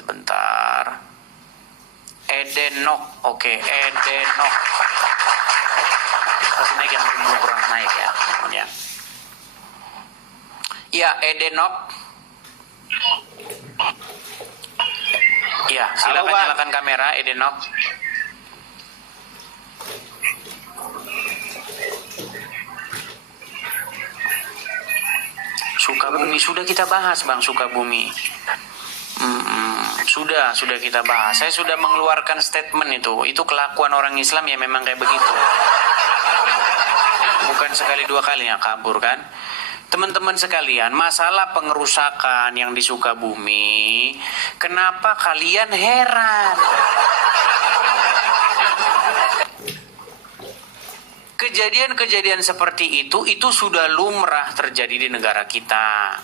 Sebentar. Edenok. Oke, Edenok. Kasih naik yang belum kurang naik ya. Ya. Ya, Edenok. Ya, silakan nyalakan kamera, Edenok. Sukabumi sudah kita bahas, Bang, Sukabumi. Sudah kita bahas. Saya sudah mengeluarkan statement itu kelakuan orang Islam ya memang kayak begitu. Bukan sekali dua kali ya kabur kan. Teman-teman sekalian, masalah pengerusakan yang di Sukabumi, kenapa kalian heran? Kejadian-kejadian seperti itu sudah lumrah terjadi di negara kita.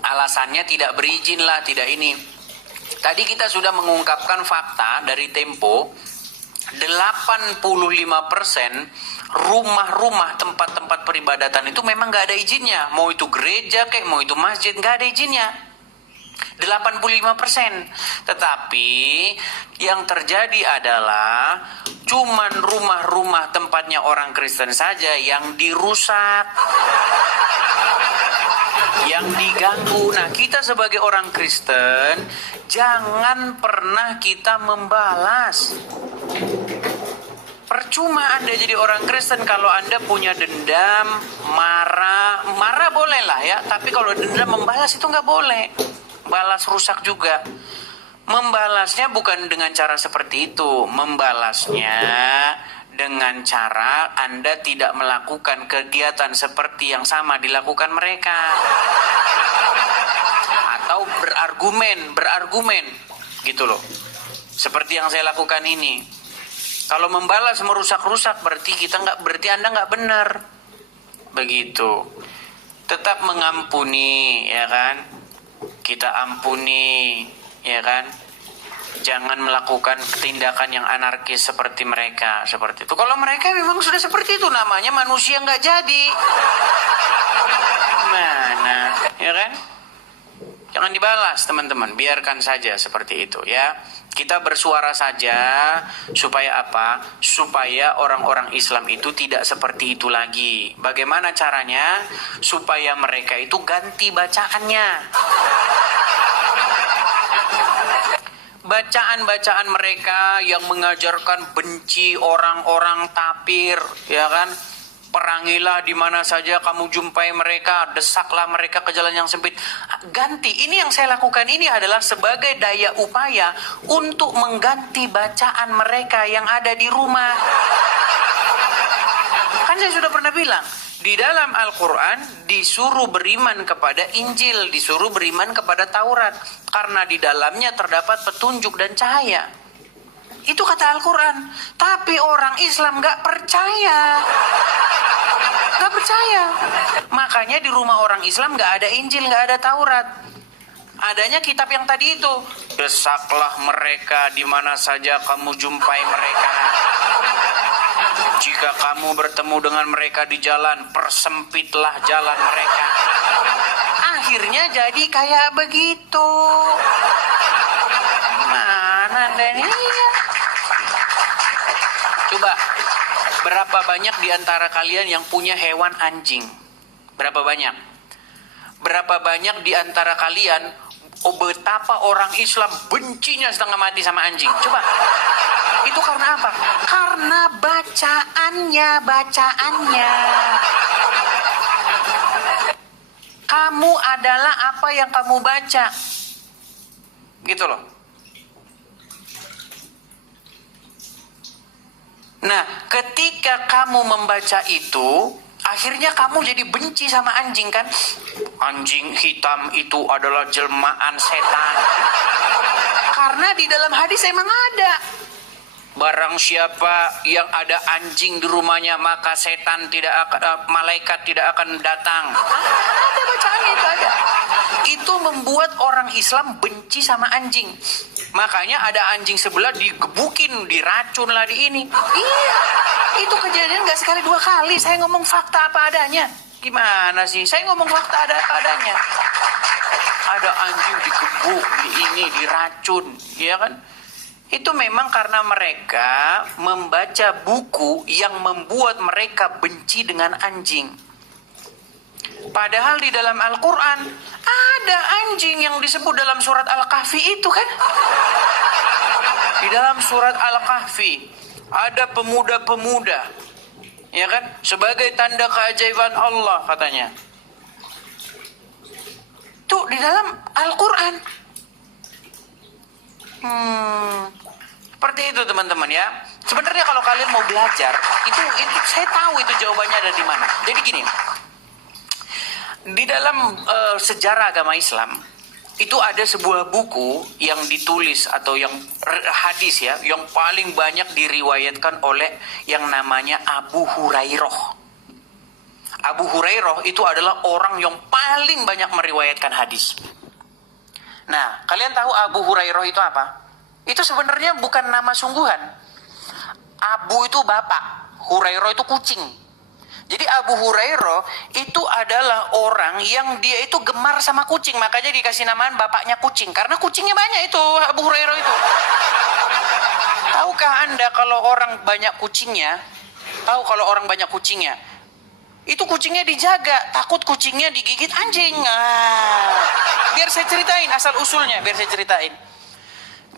Alasannya tidak berizin lah, tidak ini. Tadi kita sudah mengungkapkan fakta dari Tempo, 85% rumah-rumah tempat-tempat peribadatan itu memang gak ada izinnya. Mau itu gereja kayak, mau itu masjid, gak ada izinnya. 85%. Tetapi yang terjadi adalah cuman rumah-rumah tempatnya orang Kristen saja yang dirusak, yang diganggu. Nah, kita sebagai orang Kristen jangan pernah kita membalas. Percuma Anda jadi orang Kristen kalau Anda punya dendam, marah boleh lah ya, tapi kalau dendam membalas itu nggak boleh. Balas rusak juga. Membalasnya bukan dengan cara seperti itu. Membalasnya dengan cara Anda tidak melakukan kegiatan seperti yang sama dilakukan mereka. Atau berargumen gitu loh. Seperti yang saya lakukan ini. Kalau membalas merusak-rusak berarti Anda nggak benar. Begitu. Tetap mengampuni, ya kan? Kita ampuni, ya kan? Jangan melakukan tindakan yang anarkis seperti mereka, seperti itu. Kalau mereka memang sudah seperti itu, namanya manusia nggak jadi. Mana, ya kan? Jangan dibalas, teman-teman. Biarkan saja seperti itu, ya. Kita bersuara saja supaya apa? Supaya orang-orang Islam itu tidak seperti itu lagi. Bagaimana caranya? Supaya mereka itu ganti bacaannya. Bacaan-bacaan mereka yang mengajarkan benci orang-orang tapir, ya kan? Perangilah di mana saja kamu jumpai mereka, desaklah mereka ke jalan yang sempit. Ganti, ini yang saya lakukan ini adalah sebagai daya upaya untuk mengganti bacaan mereka yang ada di rumah. Kan saya sudah pernah bilang, di dalam Al-Quran disuruh beriman kepada Injil, disuruh beriman kepada Taurat, karena di dalamnya terdapat petunjuk dan cahaya. Itu kata Al-Quran. Tapi orang Islam gak percaya. Gak percaya. Makanya di rumah orang Islam gak ada Injil, gak ada Taurat. Adanya kitab yang tadi itu. Desaklah mereka di mana saja kamu jumpai mereka. Jika kamu bertemu dengan mereka di jalan, persempitlah jalan mereka. Akhirnya jadi kayak begitu. Mana dan iya. Coba, berapa banyak di antara kalian yang punya hewan anjing? Berapa banyak? Berapa banyak di antara kalian, betapa orang Islam bencinya setengah mati sama anjing? Coba, itu karena apa? Karena bacaannya. Kamu adalah apa yang kamu baca. Gitu loh. Nah, ketika kamu membaca itu, akhirnya kamu jadi benci sama anjing kan? Anjing hitam itu adalah jelmaan setan. Karena di dalam hadis emang ada. Barang siapa yang ada anjing di rumahnya, maka setan tidak akan, malaikat tidak akan datang. Ada bacaannya itu ada. Itu membuat orang Islam benci sama anjing. Makanya ada anjing sebelah digebukin, diracun lah di ini. Iya, itu kejadian gak sekali dua kali. Saya ngomong fakta apa adanya. Gimana sih? Saya ngomong fakta adanya. Ada anjing digebuk, diracun, ya kan? Itu memang karena mereka membaca buku yang membuat mereka benci dengan anjing. Padahal di dalam Al-Quran ada anjing yang disebut dalam surat Al-Kahfi itu kan? Di dalam surat Al-Kahfi ada pemuda-pemuda, ya kan? Sebagai tanda keajaiban Allah katanya. Tuh di dalam Al-Quran. Seperti itu teman-teman ya. Sebenarnya kalau kalian mau belajar, itu saya tahu itu jawabannya ada di mana. Jadi gini, di dalam sejarah agama Islam itu ada sebuah buku yang ditulis atau yang hadis ya, yang paling banyak diriwayatkan oleh yang namanya Abu Hurairah. Abu Hurairah itu adalah orang yang paling banyak meriwayatkan hadis. Nah, kalian tahu Abu Hurairah itu apa? Itu sebenarnya bukan nama sungguhan. Abu itu bapak, Hurairah itu kucing. Jadi Abu Hurairah itu adalah orang yang dia itu gemar sama kucing, makanya dikasih namaan bapaknya kucing, karena kucingnya banyak itu Abu Hurairah itu. Tahukah Anda kalau orang banyak kucingnya? Tahu kalau orang banyak kucingnya? Itu kucingnya dijaga, takut kucingnya digigit anjing. Biar saya ceritain asal usulnya, biar saya ceritain.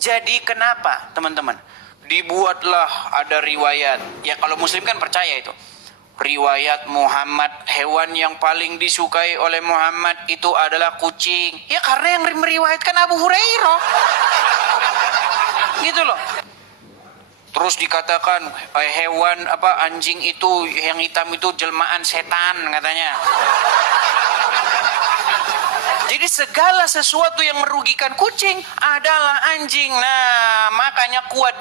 Jadi kenapa teman-teman? Dibuatlah ada riwayat. Ya kalau muslim kan percaya itu. Riwayat Muhammad, hewan yang paling disukai oleh Muhammad itu adalah kucing. Ya karena yang meriwayatkan Abu Hurairah. Gitu loh. Terus dikatakan hewan anjing itu yang hitam itu jelmaan setan katanya. Jadi segala sesuatu yang merugikan kucing adalah anjing. Nah, makanya kuat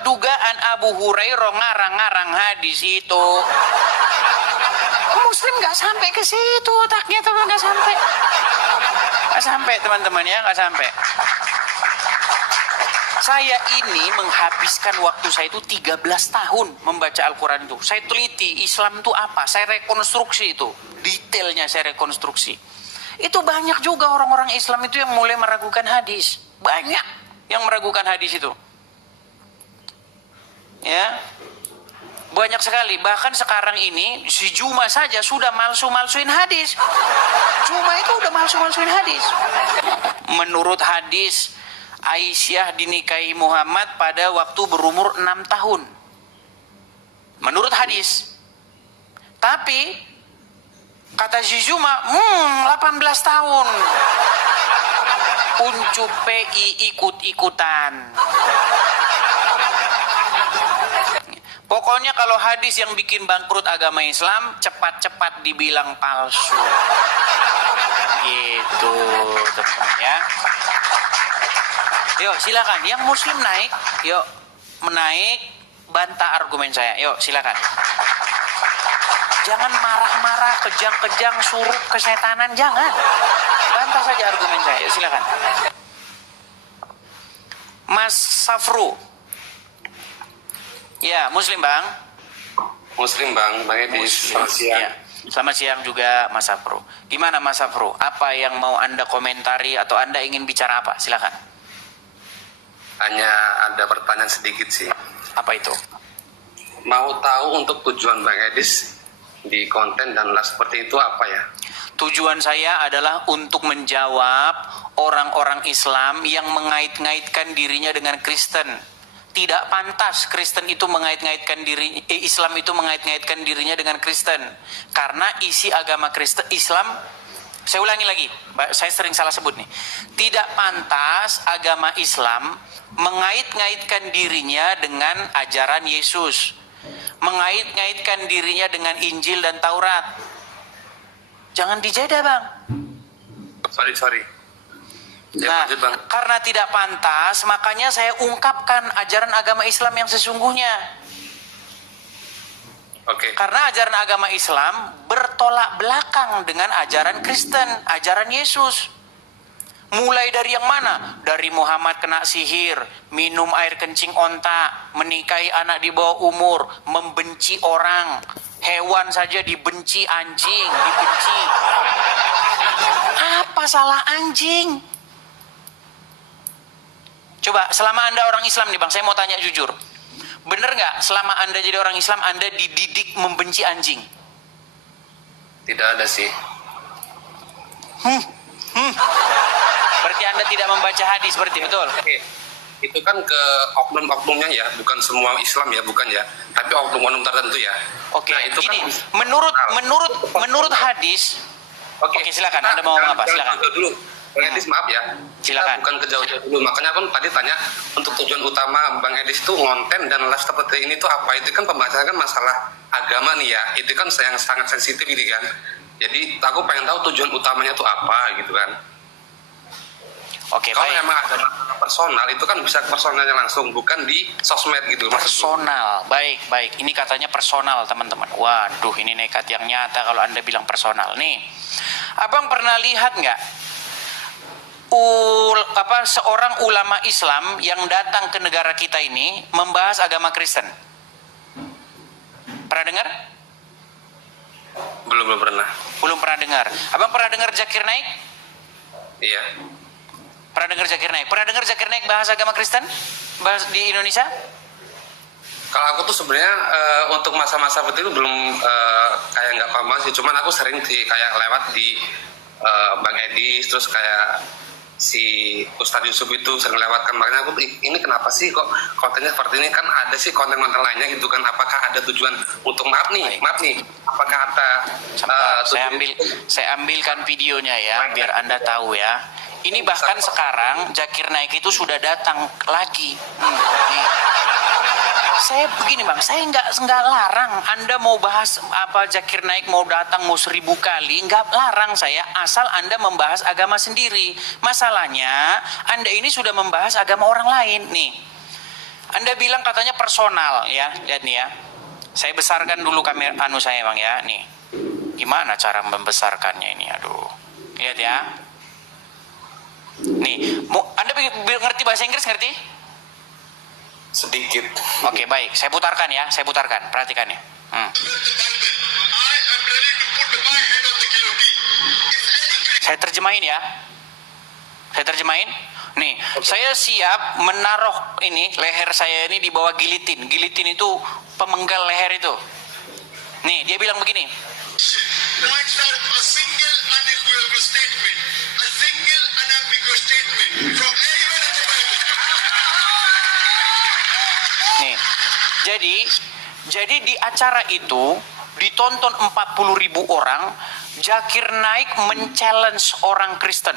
dugaan Abu Hurairah ngarang-ngarang hadis itu. Muslim nggak sampai ke situ otaknya, teman, nggak sampai teman-teman ya, nggak sampai. Saya ini menghabiskan waktu saya itu 13 tahun membaca Al-Quran itu. Saya teliti Islam itu apa, saya rekonstruksi itu. Detailnya saya rekonstruksi. Itu banyak juga orang-orang Islam itu yang mulai meragukan hadis. Banyak yang meragukan hadis itu. Ya, banyak sekali. Bahkan sekarang ini si Juma saja sudah malsu-malsuin hadis. Juma itu udah malsu-malsuin hadis. Menurut hadis, Aisyah dinikahi Muhammad pada waktu berumur 6 tahun. Menurut hadis. Tapi kata si Juma, 18 tahun. Uncu PI ikut-ikutan. Pokoknya kalau hadis yang bikin bangkrut agama Islam, cepat-cepat dibilang palsu. Gitu, teman-teman ya. Yuk silakan, yang muslim naik, yuk menaik, bantah argumen saya, yuk silakan. Jangan marah-marah, kejang-kejang, suruh kesetanan, jangan. Bantah saja argumen saya, yuk silakan. Mas Safru. Ya, muslim bang. Muslim bang Edis. Selamat siang. Ya. Selamat siang juga Mas Safru. Gimana Mas Safru? Apa yang mau Anda komentari atau Anda ingin bicara apa? Silakan. Hanya ada pertanyaan sedikit sih. Apa itu? Mau tahu untuk tujuan Bang Edis di konten dan live seperti itu apa ya? Tujuan saya adalah untuk menjawab orang-orang Islam yang mengait-ngaitkan dirinya dengan Kristen. Tidak pantas Kristen itu mengait-ngaitkan diri, Islam itu mengait-ngaitkan dirinya dengan Kristen. Karena isi agama Kristen Islam, saya ulangi lagi, saya sering salah sebut nih. Tidak pantas agama Islam mengait-ngaitkan dirinya dengan ajaran Yesus, mengait-ngaitkan dirinya dengan Injil dan Taurat. Jangan dijeda bang. Sorry. Ya, Nah, lanjut, bang. karena tidak pantas, makanya saya ungkapkan ajaran agama Islam yang sesungguhnya. Oke. Karena ajaran agama Islam bertolak belakang dengan ajaran Kristen, ajaran Yesus. Mulai dari yang mana? Dari Muhammad kena sihir, minum air kencing onta, menikahi anak di bawah umur, membenci orang, Hewan saja dibenci, anjing dibenci. Apa salah anjing? Coba, selama Anda orang Islam nih Bang, saya mau tanya jujur. Bener nggak selama Anda jadi orang Islam, Anda dididik membenci anjing? Tidak ada sih. Berarti Anda tidak membaca hadis, berarti betul? Oke. Itu kan ke oknum-oknumnya ya, bukan semua Islam ya, bukan ya. Tapi oknum-oknum tertentu ya. Oke, Nah, itu gini, kan menurut hadis. Oke, Silakan. Anda mau ngomong apa? Silakan. Dulu. Bang Edis, maaf ya. Silakan. Kita bukan ke jauh-jauh dulu. Makanya aku tadi tanya untuk tujuan utama Bang Edis itu ngonten dan live seperti ini tuh apa? Itu kan pembahasan kan masalah agama nih ya. Itu kan yang sangat sensitif ini kan. Jadi aku pengen tahu tujuan utamanya tuh apa gitu kan. Oke, Kalau baik. emang ada masalah personal itu kan bisa personalnya langsung, bukan di sosmed gitu maksudku. Personal, baik. Ini katanya personal, teman-teman. Waduh, ini nekat yang nyata kalau Anda bilang personal. Nih, Abang pernah lihat nggak seorang ulama Islam yang datang ke negara kita ini membahas agama Kristen? Pernah dengar? Belum pernah. Belum pernah dengar. Abang pernah dengar Zakir Naik? Iya. Pernah dengar Zakir Naik? Pernah dengar Zakir Naik bahas agama Kristen? Bahas di Indonesia? Kalau aku tuh sebenarnya untuk masa-masa seperti itu belum kayak nggak paham sih. Cuman aku sering sih kayak lewat di Bang Edis, terus kayak si Ustadz Yusuf itu sering lewatkan. Makanya aku ini kenapa sih kok kontennya seperti ini, kan ada sih konten-konten lainnya gitu kan. Apakah ada tujuan untuk maaf nih, apakah ada saya ambilkan videonya ya biar Anda tahu ya. Ini bahkan sekarang Zakir Naik itu sudah datang lagi. Nih. Saya begini Bang, saya nggak larang Anda mau bahas apa Zakir Naik mau datang mau 1000 kali, nggak larang saya, asal Anda membahas agama sendiri. Masalahnya Anda ini sudah membahas agama orang lain nih. Anda bilang katanya personal ya, lihat nih ya. Saya besarkan dulu kamera saya Bang ya, nih. Gimana cara membesarkannya ini? Aduh, lihat ya. Nih, Anda ngerti bahasa Inggris, ngerti? sedikit. Oke, baik. Saya putarkan ya, perhatikan ya. Saya terjemahin ya. Nih, saya siap menaruh ini leher saya ini di bawah gilitin. Gilitin itu pemenggal leher itu. Nih, dia bilang begini. Points are a single unequivocal statement, a single unambiguous statement from anywhere in the Bible. Nih, jadi di acara itu ditonton 40.000 orang. Zakir Naik men-challenge orang Kristen.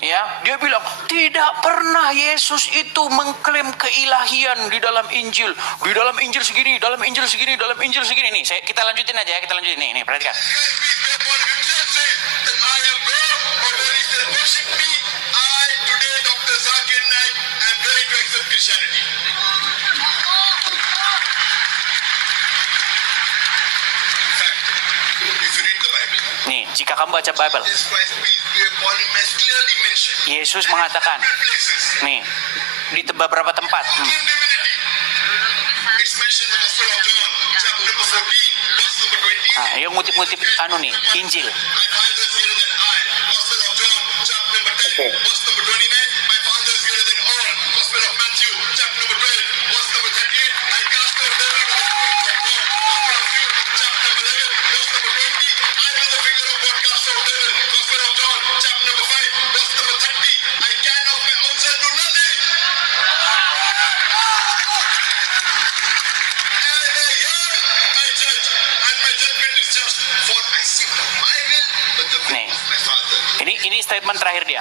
Ya, dia bilang tidak pernah Yesus itu mengklaim keilahian di dalam Injil. Di dalam Injil segini, dalam Injil segini, dalam Injil segini. Nih, kita lanjutin aja ya, Nih, perhatikan. Nih, jika kamu baca Bible, Yesus mengatakan, nih, di beberapa tempat. Nah, yang ngutip-ngutip nih, Injil. Nih, ini statement terakhir dia.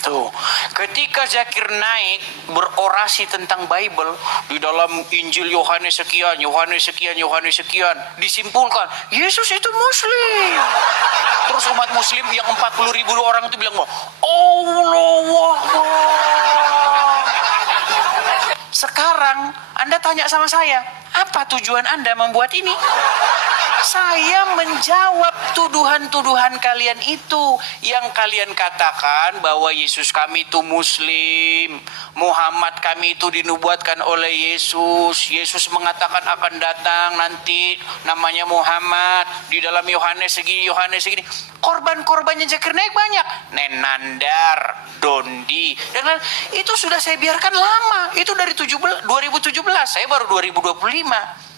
Tuh, ketika Zakir Naik berorasi tentang Bible di dalam Injil Yohanes sekian, disimpulkan Yesus itu Muslim. Terus umat Muslim yang 40.000 orang itu bilang, Allahu Akbar. Sekarang Anda tanya sama saya, apa tujuan Anda membuat ini? Saya menjawab tuduhan-tuduhan kalian itu. Yang kalian katakan bahwa Yesus kami itu Muslim, Muhammad kami itu dinubuatkan oleh Yesus. Yesus mengatakan akan datang nanti namanya Muhammad. Di dalam Yohanes segini, korban-korbannya Zakir Naik banyak. Nenandar, Dondi, dan lain. Itu sudah saya biarkan lama. Itu dari 2017, saya baru 2025.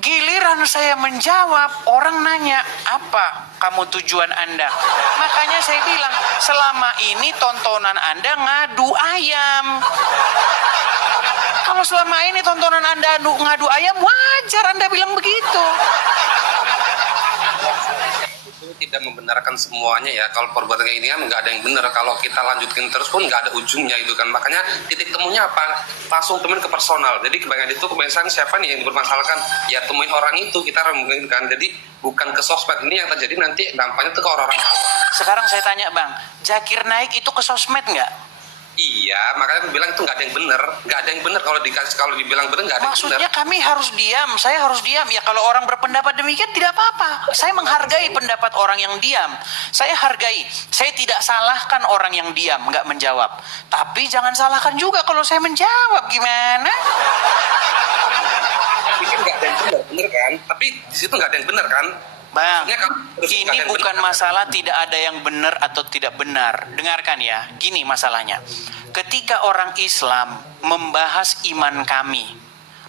Giliran saya menjawab, orang nanya, apa kamu tujuan Anda? Makanya saya bilang, selama ini tontonan Anda ngadu ayam. Kalau selama ini tontonan Anda ngadu ayam, wajar Anda bilang begitu. Itu tidak membenarkan semuanya ya. Kalau perbuatan kayak ini kan nggak ada yang benar. Kalau kita lanjutin terus pun nggak ada ujungnya itu kan. Makanya titik temunya apa? Langsung temuin ke personal. Jadi kebanyakan itu kebiasaan siapa nih yang dipermasalahkan? Ya temuin orang itu, kita remungin kan. Jadi bukan ke sosmed. Ini yang terjadi nanti dampaknya tuh ke orang-orang awam. Sekarang saya tanya Bang, Zakir Naik itu ke sosmed nggak? Iya, makanya aku bilang itu nggak ada yang benar. Nggak ada yang benar kalau dibilang benar nggak ada yang benar. Maksudnya kami harus diam, saya harus diam. Ya kalau orang berpendapat demikian tidak apa-apa. Saya menghargai pendapat orang yang diam. Saya hargai. Saya tidak salahkan orang yang diam, nggak menjawab. Tapi jangan salahkan juga kalau saya menjawab. Gimana? Ini kan nggak ada yang benar kan? Tapi di situ nggak ada yang benar kan? Bang, Maksudnya ini bukan masalah tidak ada yang benar atau tidak benar. Dengarkan ya, gini masalahnya. Ketika orang Islam membahas iman kami,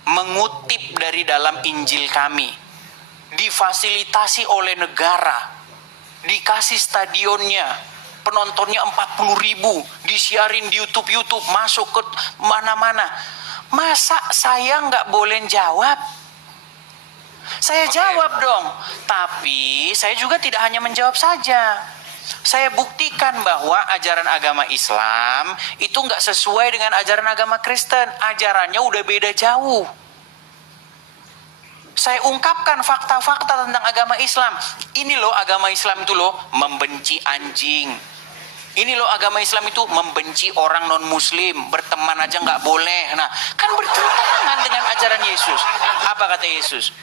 mengutip dari dalam Injil kami, difasilitasi oleh negara, dikasih stadionnya, penontonnya 40.000, disiarin di YouTube, masuk ke mana-mana. Masa saya nggak boleh jawab? Saya jawab dong, tapi saya juga tidak hanya menjawab saja. Saya buktikan bahwa ajaran agama Islam itu nggak sesuai dengan ajaran agama Kristen. Ajarannya udah beda jauh. Saya ungkapkan fakta-fakta tentang agama Islam. Ini loh agama Islam itu loh membenci anjing. Ini loh agama Islam itu membenci orang non-muslim. Berteman aja nggak boleh. Nah, kan bertentangan dengan ajaran Yesus. Apa kata Yesus?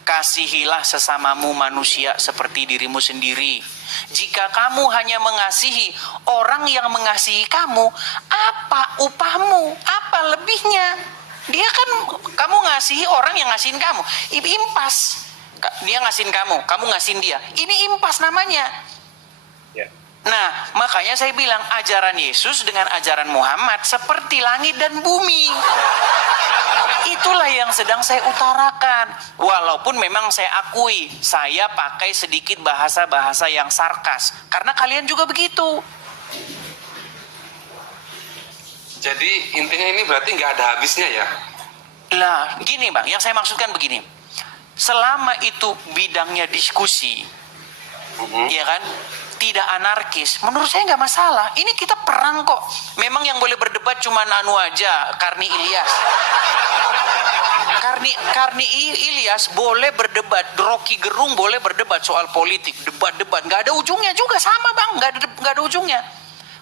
Kasihilah sesamamu manusia seperti dirimu sendiri. Jika kamu hanya mengasihi orang yang mengasihi kamu, apa upahmu? Apa lebihnya? Dia kan, kamu ngasihi orang yang ngasihin kamu. Impas. Dia ngasihin kamu ngasihin dia. Ini impas namanya. Ya. Nah, makanya saya bilang ajaran Yesus dengan ajaran Muhammad seperti langit dan bumi. Itulah yang sedang saya utarakan. Walaupun memang saya akui, saya pakai sedikit bahasa-bahasa yang sarkas. Karena kalian juga begitu. Jadi intinya ini berarti nggak ada habisnya ya? Lah, gini Bang, yang saya maksudkan begini. Selama itu bidangnya diskusi, ya kan? Tidak anarkis, menurut saya nggak masalah. Ini kita perang kok. Memang yang boleh berdebat cuma anu aja, Karni Ilyas. Karni Ilyas boleh berdebat, Rocky Gerung boleh berdebat soal politik, debat-debat, nggak ada ujungnya juga sama Bang, nggak ada ujungnya.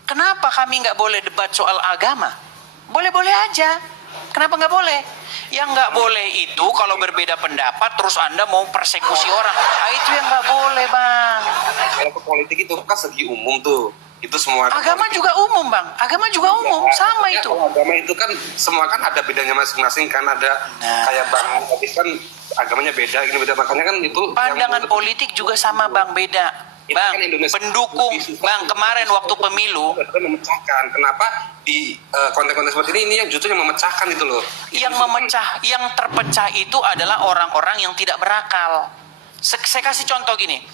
Kenapa kami nggak boleh debat soal agama? Boleh-boleh aja. Kenapa nggak boleh? Yang nggak boleh itu kalau berbeda pendapat terus Anda mau persekusi orang. Ah, itu yang nggak boleh Bang. Kalau ke politik itu kan segi umum tuh. Itu semua agama politik. Juga umum Bang, agama juga umum, sama Ya, itu. agama itu kan semua kan ada bedanya masing-masing kan, ada kayak Bang Habis kan agamanya beda, ini beda, makanya kan itu pandangan politik juga sama Bang, beda. Bang, kan pendukung Bang kemarin waktu pemilu memecahkan. Kenapa di konten-konten seperti ini yang justru yang memecahkan itu loh. Yang memecah, yang terpecah itu adalah orang-orang yang tidak berakal. Saya kasih contoh gini.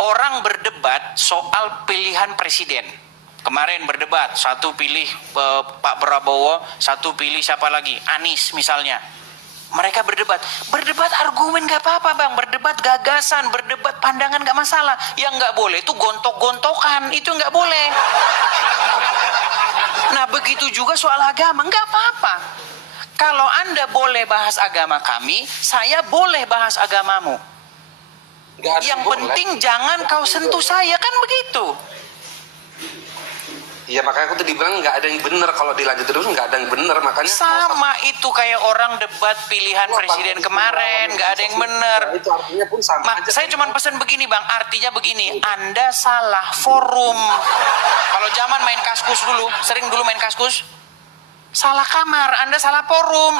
Orang berdebat soal pilihan presiden. Kemarin berdebat, satu pilih Pak Prabowo, satu pilih siapa lagi? Anies misalnya. Mereka berdebat argumen gak apa-apa Bang, berdebat gagasan, berdebat pandangan gak masalah. Yang gak boleh itu gontok-gontokan, itu gak boleh. Nah begitu juga soal agama, gak apa-apa. Kalau Anda boleh bahas agama kami, saya boleh bahas agamamu. Yang penting jangan kau sentuh saya, kan begitu. Iya makanya aku tadi bilang nggak ada yang benar, kalau dilanjut terus nggak ada yang benar, makanya Sama itu kayak orang debat pilihan presiden kemarin, nggak ada yang benar. Itu artinya pun sama aja. Saya cuma pesan begini bang, artinya begini, Anda salah forum. Kalau zaman main kaskus dulu, sering dulu main kaskus, salah kamar, Anda salah forum.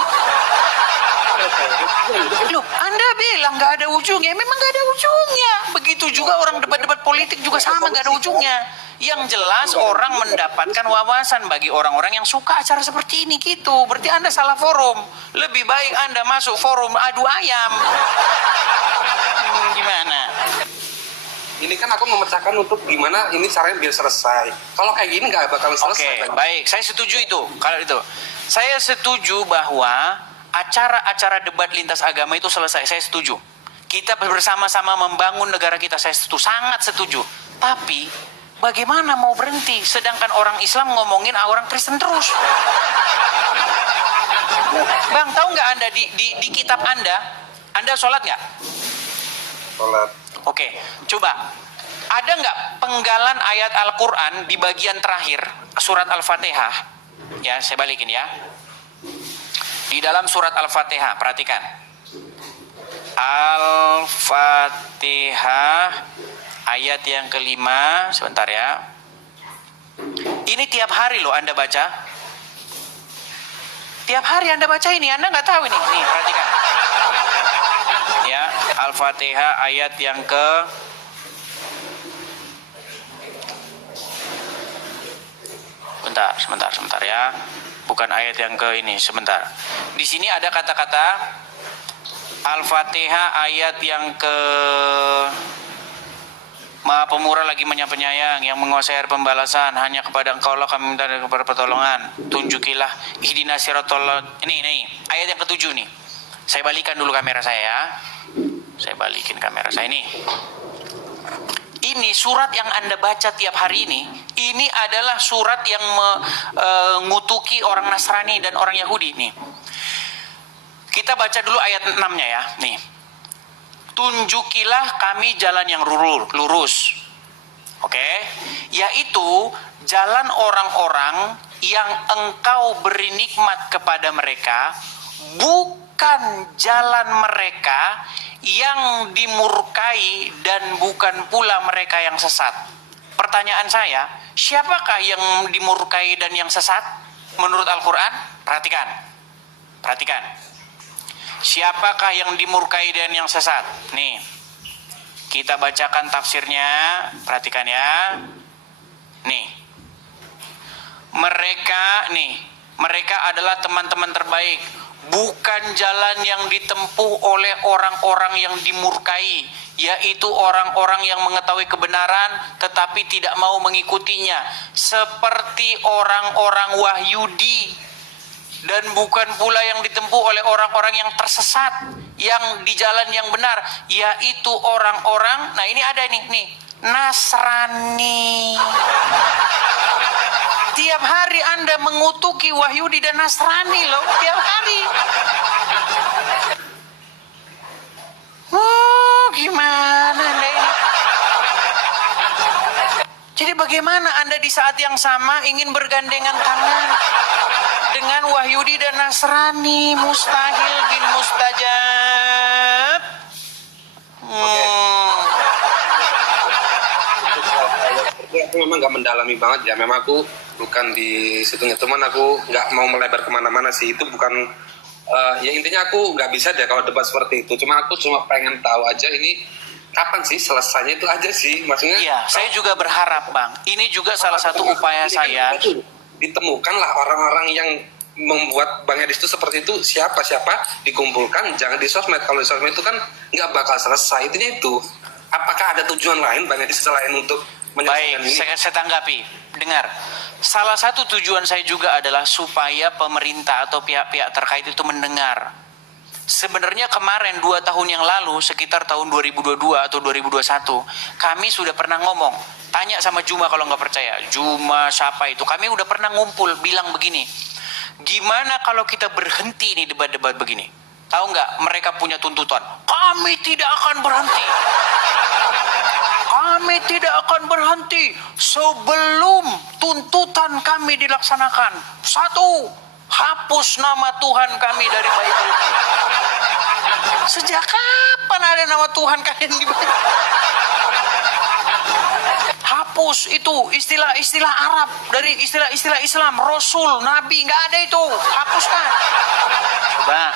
Loh, Anda bilang nggak ada ujungnya, memang nggak ada ujungnya. Begitu juga orang debat-debat politik juga sama, nggak ada ujungnya. Yang jelas orang mendapatkan wawasan bagi orang-orang yang suka acara seperti ini gitu. Berarti Anda salah forum. Lebih baik Anda masuk forum adu ayam. Gimana? Ini kan aku memecahkan untuk gimana ini caranya biar selesai. Kalau kayak gini nggak bakal selesai. Oke, baik. Saya setuju itu. Kalau itu, saya setuju bahwa acara-acara debat lintas agama itu selesai. Saya setuju. Kita bersama-sama membangun negara kita. Saya setuju, sangat setuju. Tapi bagaimana mau berhenti? Sedangkan orang Islam ngomongin orang Kristen terus. Bang, tahu nggak Anda di kitab Anda sholat nggak? Sholat. Oke, coba. Ada nggak penggalan ayat Al-Quran di bagian terakhir surat Al-Fatihah? Ya, saya balikin ya. Di dalam surat Al-Fatihah, perhatikan. Al-Fatihah ayat yang kelima, sebentar ya. Ini tiap hari loh Anda baca. Tiap hari Anda baca ini, Anda nggak tahu ini. Nih, perhatikan. Ya, Al-Fatihah ayat yang ke sebentar ya. Bukan ayat yang ke ini, sebentar. Di sini ada kata-kata Al-Fatihah ayat yang ke Maha Pemurah lagi Penyayang, yang menguasai pembalasan, hanya kepada Engkau lah kami minta kepada pertolongan. Tunjukilah ihdinas siratal. Ini ayat yang ketujuh nih. Saya balikan dulu kamera saya ya. Saya balikin kamera saya ini. Ini surat yang Anda baca tiap hari ini adalah surat yang mengutuki orang Nasrani dan orang Yahudi nih. Kita baca dulu ayat 6-nya ya. Nih. Tunjukilah kami jalan yang lurus. Oke? Yaitu jalan orang-orang yang Engkau beri nikmat kepada mereka, bukan jalan mereka yang dimurkai dan bukan pula mereka yang sesat. Pertanyaan saya, siapakah yang dimurkai dan yang sesat menurut Al-Quran? Perhatikan. Siapakah yang dimurkai dan yang sesat? Nih, kita bacakan tafsirnya. Perhatikan ya. Nih, mereka adalah teman-teman terbaik. Bukan jalan yang ditempuh oleh orang-orang yang dimurkai, yaitu orang-orang yang mengetahui kebenaran tetapi tidak mau mengikutinya, seperti orang-orang Wahyudi. Dan bukan pula yang ditempuh oleh orang-orang yang tersesat, yang di jalan yang benar, yaitu orang-orang, nah ini ada nih, Nasrani. Tiap hari Anda mengutuki Wahyudi dan Nasrani loh, tiap hari. Oh, gimana Anda ini? Jadi bagaimana Anda di saat yang sama ingin bergandengan tangan dengan Wahyudi dan Nasrani? Mustahil bin mustajab. Aku memang nggak mendalami banget ya, memang aku bukan di situnya, cuman aku nggak mau melebar kemana-mana sih, itu bukan ya intinya aku nggak bisa deh kalau debat seperti itu, cuma aku cuma pengen tahu aja ini kapan sih selesainya, itu aja sih maksudnya. Iya, saya juga berharap Bang, ini juga salah satu upaya saya. Ditemukanlah orang-orang yang membuat Bang Edis itu seperti itu, siapa dikumpulkan, jangan di sosmed. Kalau di sosmed itu kan nggak bakal selesai, intinya itu. Apakah ada tujuan lain Bang Edis selain untuk Baik, saya tanggapi. Dengar, salah satu tujuan saya juga adalah supaya pemerintah atau pihak-pihak terkait itu mendengar. Sebenarnya kemarin 2 tahun yang lalu, sekitar tahun 2022 atau 2021, kami sudah pernah ngomong. Tanya sama Juma kalau nggak percaya. Juma siapa itu? Kami udah pernah ngumpul bilang begini. Gimana kalau kita berhenti nih debat-debat begini? Tahu nggak? Mereka punya tuntutan. Kami tidak akan berhenti. kami tidak akan berhenti sebelum tuntutan kami dilaksanakan. 1, hapus nama Tuhan kami dari Bible. Sejak kapan ada nama Tuhan kalian di Bible? Hapus itu istilah-istilah Arab dari istilah-istilah Islam, Rasul, Nabi, nggak ada itu. Hapuskan. Coba,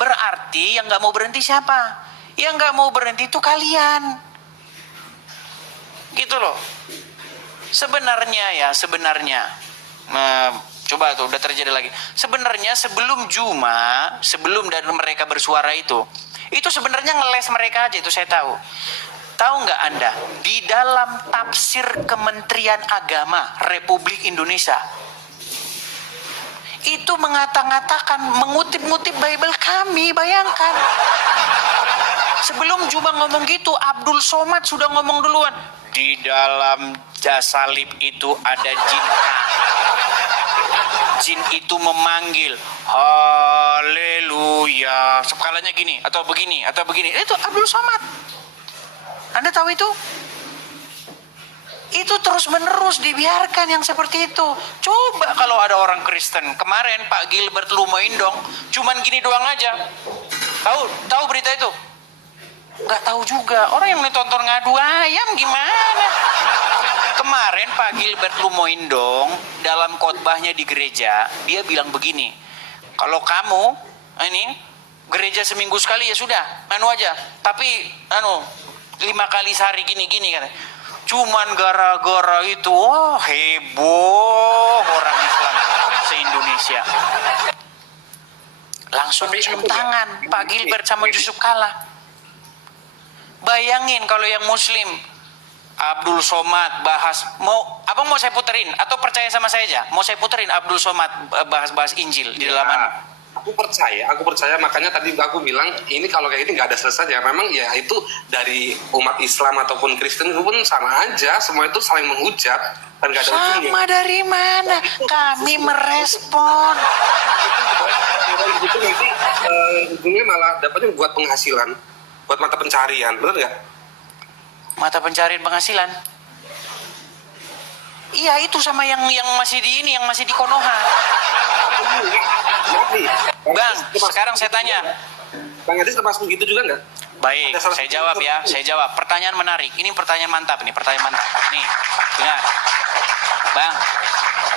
berarti yang nggak mau berhenti siapa? Yang nggak mau berhenti itu kalian. Gitu loh. Sebenarnya, coba tuh udah terjadi lagi. Sebenarnya sebelum dari mereka bersuara itu sebenarnya ngeles mereka aja, itu saya tahu. Tahu nggak Anda, di dalam tafsir Kementerian Agama Republik Indonesia itu mengatakan mengutip-ngutip Bible kami, bayangkan. Sebelum Juma ngomong gitu, Abdul Somad sudah ngomong duluan. Di dalam salib itu ada jin. Jin itu memanggil, haleluya. Skalanya gini, atau begini. Itu Abdul Somad. Anda tahu itu? Itu terus-menerus dibiarkan yang seperti itu. Coba kalau ada orang Kristen. Kemarin Pak Gilbert Lumoindong cuman gini doang aja. Tahu berita itu? Nggak tahu juga. Orang yang nonton ngadu ayam gimana? Kemarin Pak Gilbert Lumoindong dalam khotbahnya di gereja, dia bilang begini. Kalau kamu gereja seminggu sekali ya sudah, aja. Tapi 5 kali sehari gini kan. Cuman gara-gara itu heboh orang Islam se-Indonesia. Langsung cium tangan Pak Gilbert sama Yusuf Kalla. Bayangin kalau yang muslim Abdul Somad bahas, mau saya puterin atau percaya sama saya aja? Mau saya puterin Abdul Somad bahas Injil di dalam Aku percaya, makanya tadi aku bilang ini kalau kayak ini nggak ada selesainya. Memang ya itu dari umat Islam ataupun Kristen itu pun sama aja, semua itu saling menghujat dan nggak ada ujungnya. Sama dari mana? Kami merespon. Itu nanti ujungnya malah dapatnya buat penghasilan, buat mata pencarian, benar nggak? Mata pencarian penghasilan. Iya, itu sama yang masih di Konoha. Bang, sekarang saya tanya. Bang Edis termasuk gitu juga nggak? Baik, saya jawab ya. Saya jawab. Pertanyaan menarik. Ini pertanyaan mantap. Nih, dengar. Bang,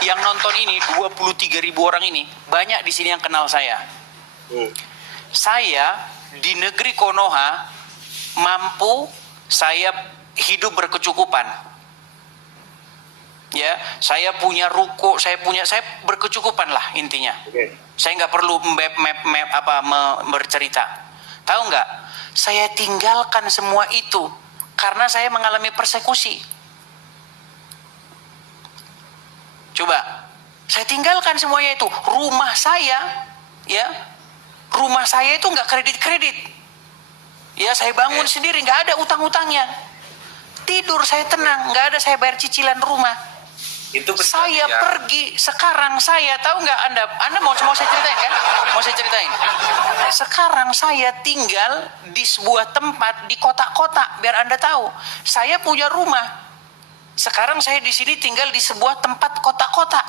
yang nonton ini 23.000 orang ini, banyak di sini yang kenal saya. Saya di negeri Konoha mampu saya hidup berkecukupan. Ya, saya punya ruko, saya berkecukupan lah intinya. Saya nggak perlu bercerita. Tahu nggak? Saya tinggalkan semua itu karena saya mengalami persekusi. Coba, saya tinggalkan semuanya itu. Rumah saya itu nggak kredit. Ya, saya bangun sendiri, nggak ada utang-utangnya. Tidur saya tenang, nggak ada saya bayar cicilan rumah. Itu Saya pergi sekarang, saya tahu nggak Anda mau saya ceritain kan? Mau saya ceritain. Sekarang saya tinggal di sebuah tempat di kota-kota, biar Anda tahu. Saya punya rumah. Sekarang saya di sini tinggal di sebuah tempat kota-kota.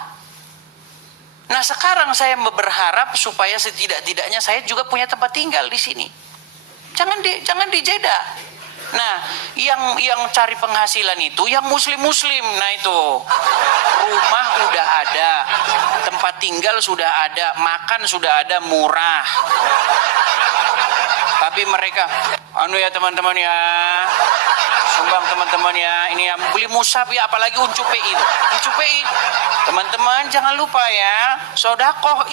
Nah, sekarang saya berharap supaya setidak-tidaknya saya juga punya tempat tinggal di sini. Jangan di Jeddah. Nah, yang cari penghasilan itu yang muslim. Nah itu, rumah udah ada, tempat tinggal sudah ada, makan sudah ada, murah. Tapi mereka, ya teman-teman ya, sumbang teman-teman ya, ini yang beli musab ya, apalagi Uncupi. Teman-teman jangan lupa ya,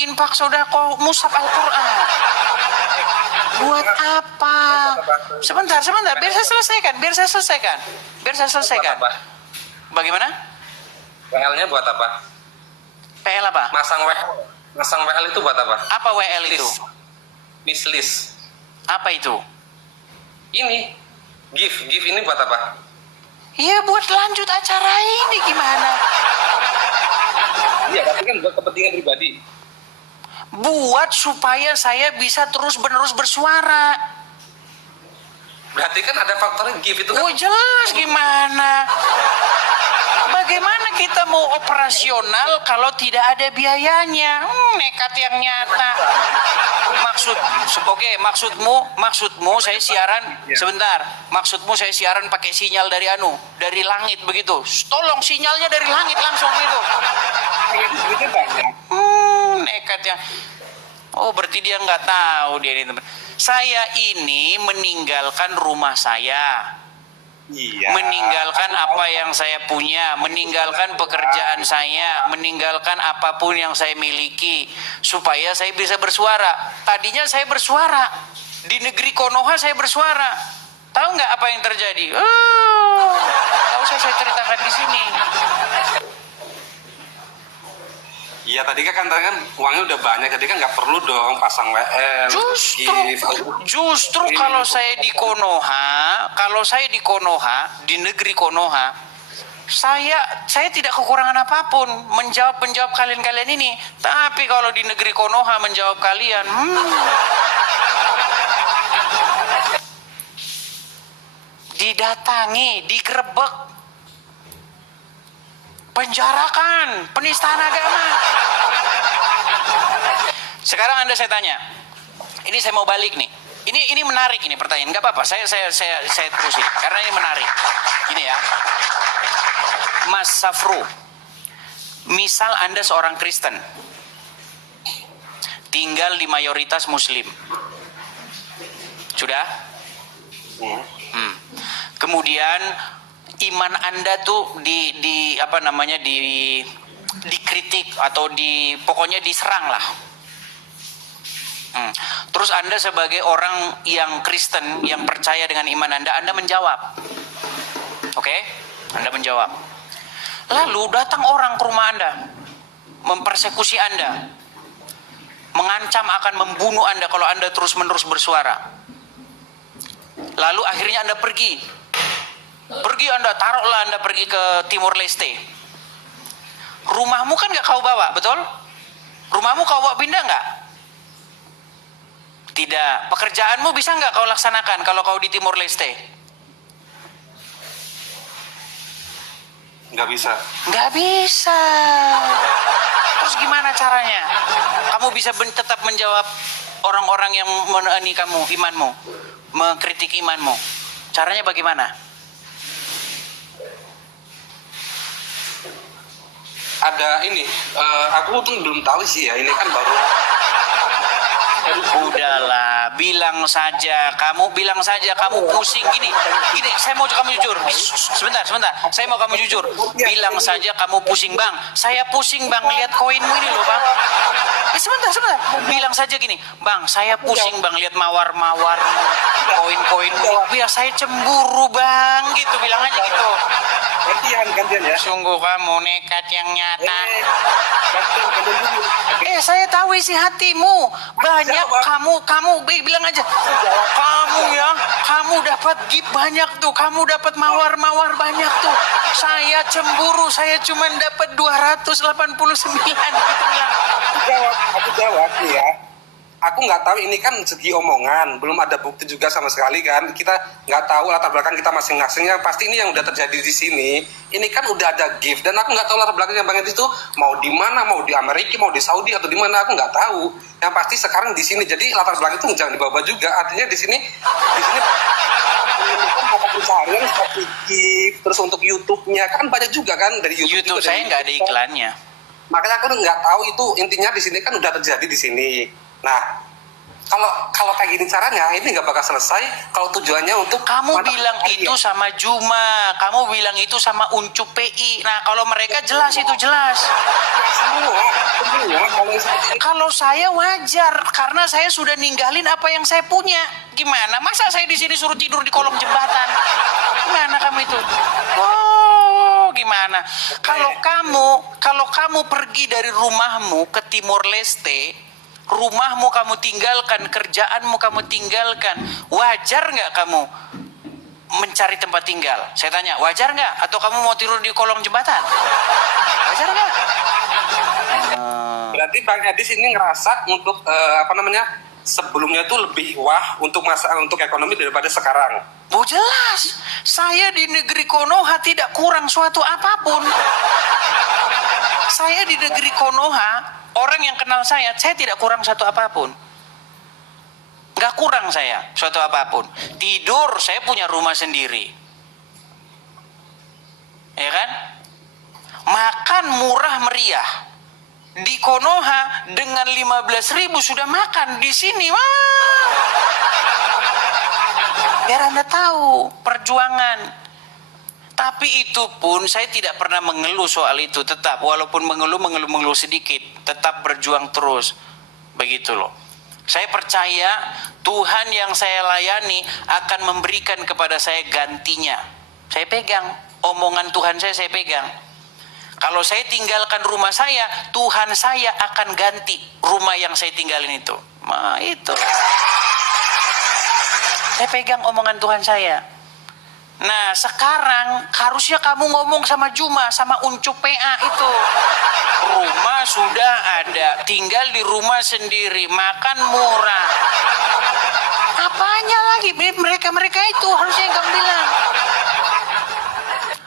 infak sodakoh musab Al-Quran. Buat apa? Sebentar, biar saya selesaikan. Bagaimana? WL-nya buat apa? PL apa? Masang WL itu buat apa? Apa WL itu? Wishlist. Apa itu? Ini gift ini buat apa? Iya, buat lanjut acara ini gimana? Iya, tapi kan buat kepentingan pribadi. Buat supaya saya bisa terus-menerus bersuara. Berarti kan ada faktornya gift itu kan. Oh jelas gimana? Bagaimana kita mau operasional kalau tidak ada biayanya? Nekat yang nyata. Maksudmu saya siaran sebentar. Maksudmu saya siaran pakai sinyal dari langit begitu. Tolong sinyalnya dari langit langsung gitu. Duitnya banyak. Nekat yang. Oh berarti dia nggak tahu dia ini teman. Saya ini meninggalkan rumah saya. Iya. Meninggalkan apa yang saya punya, meninggalkan pekerjaan saya, meninggalkan apapun yang saya miliki supaya saya bisa bersuara. Tadinya saya bersuara di negeri Konoha, saya bersuara. Tahu nggak apa yang terjadi? Tahu saya ceritakan di sini. Iya tadi kan uangnya udah banyak, jadi kan nggak perlu dong pasang WL. Justru kalau saya di Konoha, di negeri Konoha, saya tidak kekurangan apapun menjawab kalian ini. Tapi kalau di negeri Konoha menjawab kalian, didatangi, digerebek, penjarakan, penistaan agama. Sekarang Anda saya tanya, ini saya mau balik nih. Ini menarik ini pertanyaan. Nggak apa-apa, saya terusin karena ini menarik. Gini ya, Mas Safru, misal Anda seorang Kristen, tinggal di mayoritas Muslim, sudah? Kemudian iman Anda tuh dikritik atau pokoknya diserang lah. Terus Anda sebagai orang yang Kristen yang percaya dengan iman Anda menjawab. Oke? Anda menjawab. Lalu datang orang ke rumah Anda, mempersekusi Anda, mengancam akan membunuh Anda kalau Anda terus-menerus bersuara. Lalu akhirnya Anda pergi Anda pergi ke Timor Leste. Rumahmu kan gak kau bawa, betul? Rumahmu kau bawa pindah gak? Tidak. Pekerjaanmu bisa gak kau laksanakan kalau kau di Timor Leste? Nggak bisa. Nggak bisa. Terus gimana caranya? Kamu bisa tetap menjawab orang-orang yang kamu, imanmu, mengkritik imanmu. Caranya bagaimana? Ada ini, aku tuh belum tahu sih ya. Ini kan baru. Udahlah, bilang saja kamu pusing gini, saya mau kamu jujur. Sebentar, saya mau kamu jujur. Bilang saja kamu pusing, Bang. Saya pusing, Bang, lihat koinmu ini loh, Bang. Sebentar. Bilang saja gini, Bang, saya pusing, Bang, lihat mawar-mawar koin-koinmu. Biar saya cemburu, Bang, gitu, bilang aja gitu. Gantian ya. Sungguh kamu nekat yang nyata. Saya tahu isi hatimu. Banyak kamu bilang aja. Kamu dapat gift banyak tuh. Kamu dapat mawar-mawar banyak tuh. Saya cemburu. Saya cuma dapat 289 gitu bilang. Aku jawab nih ya. Aku nggak tahu, ini kan segi omongan, belum ada bukti juga sama sekali kan. Kita nggak tahu latar belakang kita masing-masing. Yang pasti ini yang udah terjadi di sini, ini kan udah ada gift, dan aku nggak tahu latar belakangnya Bang Edi itu mau di mana, mau di Amerika, mau di Saudi atau di mana, aku nggak tahu. Yang pasti sekarang di sini, jadi latar belakang itu jangan dibawa juga. Artinya di sini mata pencaharian seperti gift, terus untuk YouTube-nya kan banyak juga kan dari YouTube saya nggak ada iklannya. Makanya aku nggak tahu itu intinya di sini kan udah terjadi di sini. Nah, kalau kayak gini caranya, ini nggak bakal selesai kalau tujuannya untuk kamu bilang itu sama Juma, kamu bilang itu sama Uncup PI. Nah, kalau mereka jelas itu jelas. Semua. Kalau saya wajar karena saya sudah ninggalin apa yang saya punya. Gimana? Masa saya di sini suruh tidur di kolong jembatan? Gimana kamu itu? Gimana? Kalau kamu pergi dari rumahmu ke Timor Leste, rumahmu kamu tinggalkan, kerjaanmu kamu tinggalkan, wajar nggak kamu mencari tempat tinggal? Saya tanya, wajar nggak? Atau kamu mau tidur di kolong jembatan? Wajar nggak? Berarti Bang Edis ini ngerasa untuk sebelumnya itu lebih wah untuk untuk ekonomi daripada sekarang. Oh jelas, saya di negeri Konoha tidak kurang suatu apapun. Saya di negeri Konoha, orang yang kenal saya tidak kurang satu apapun. Gak kurang saya suatu apapun. Tidur, saya punya rumah sendiri. Ya kan? Makan murah meriah. Di Konoha dengan 15.000 sudah makan. Di sini, wah. Biar Anda tahu perjuangan. Tapi itu pun saya tidak pernah mengeluh soal itu. Tetap, walaupun mengeluh sedikit. Tetap berjuang terus. Begitu loh. Saya percaya Tuhan yang saya layani akan memberikan kepada saya gantinya. Saya pegang. Omongan Tuhan saya pegang. Kalau saya tinggalkan rumah saya, Tuhan saya akan ganti rumah yang saya tinggalin itu. Nah, itu. Saya pegang omongan Tuhan saya. Nah, sekarang harusnya kamu ngomong sama Juma, sama Uncup PA itu. Rumah sudah ada, tinggal di rumah sendiri, makan murah. Apanya lagi? Mereka itu harusnya yang kamu bilang.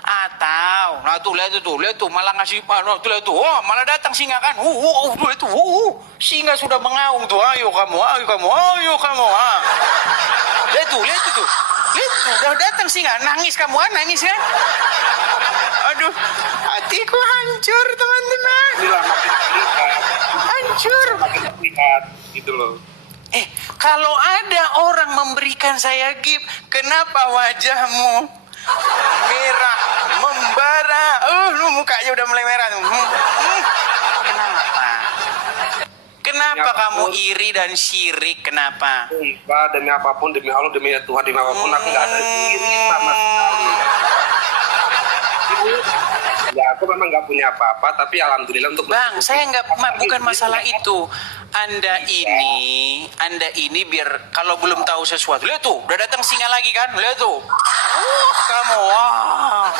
Atau, nah tuh lihat tuh, malah ngasih, lihat tuh, oh malah datang singa kan, singa sudah mengaung tuh, ayo kamu, ah. Lihat tuh, udah datang singa, nangis kamu, nangis kan? Aduh, hatiku hancur teman-teman. Hancur. Makin terlihat, gitu loh. Kalau ada orang memberikan saya gift, kenapa wajahmu merah membara? Mukanya udah mulai merah. Kenapa kamu iri dan syirik? Kenapa? Enggak, demi apapun, demi Allah, demi Tuhan, demi apapun, aku nggak ada iri sama sekali. Ya, aku memang nggak punya apa-apa, tapi alhamdulillah untuk Bang, saya bukan masalah itu. Anda ini biar kalau belum tahu sesuatu. Lihat tuh, udah datang singa lagi kan? Lihat tuh. Kamu, wah.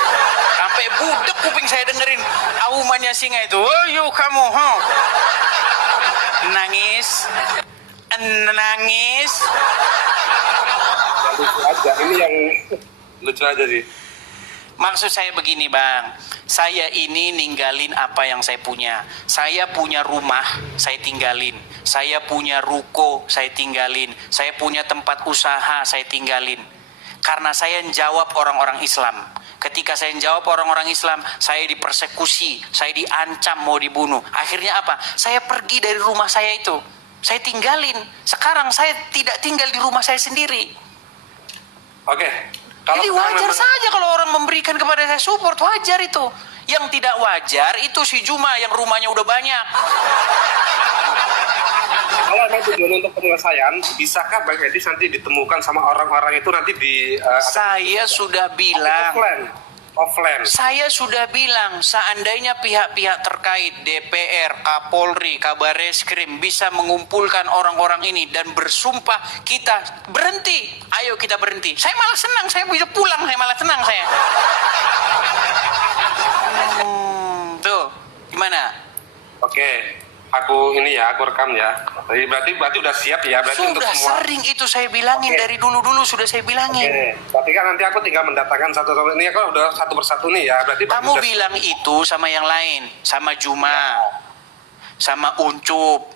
Sampai budek kuping saya dengerin aumannya singa itu. Ayo kamu, Nangis. lucu aja. Ini yang lucu aja sih. Maksud saya begini bang, saya ini ninggalin apa yang saya punya. Saya punya rumah, saya tinggalin. Saya punya ruko, saya tinggalin. Saya punya tempat usaha, saya tinggalin. Karena saya jawab orang-orang Islam. Ketika saya jawab orang-orang Islam, saya dipersekusi, saya diancam mau dibunuh. Akhirnya apa? Saya pergi dari rumah saya itu. Saya tinggalin. Sekarang saya tidak tinggal di rumah saya sendiri. Oke. Jadi wajar saja kalau orang memberikan kepada saya support, wajar itu. Yang tidak wajar itu si Juma yang rumahnya udah banyak. Kalau memang tujuan untuk penyelesaian, bisakah Bang Edi nanti ditemukan sama orang-orang itu nanti di... Saya sudah bilang. Offline. Saya sudah bilang, seandainya pihak-pihak terkait, DPR, Kapolri, Kabareskrim bisa mengumpulkan orang-orang ini dan bersumpah kita berhenti. Ayo kita berhenti. Saya malah senang, saya bisa pulang, saya malah senang saya. Tuh, gimana? Oke. Aku rekam ya. Berarti udah siap ya. Berarti Sudah untuk semua. sering itu saya bilangin. Dari dulu sudah saya bilangin. Berarti kan nanti aku tinggal mendatangkan satu-satu. Ini aku udah satu persatu nih ya. Berarti kamu bilang itu sama yang lain, sama Juma, sama Uncup,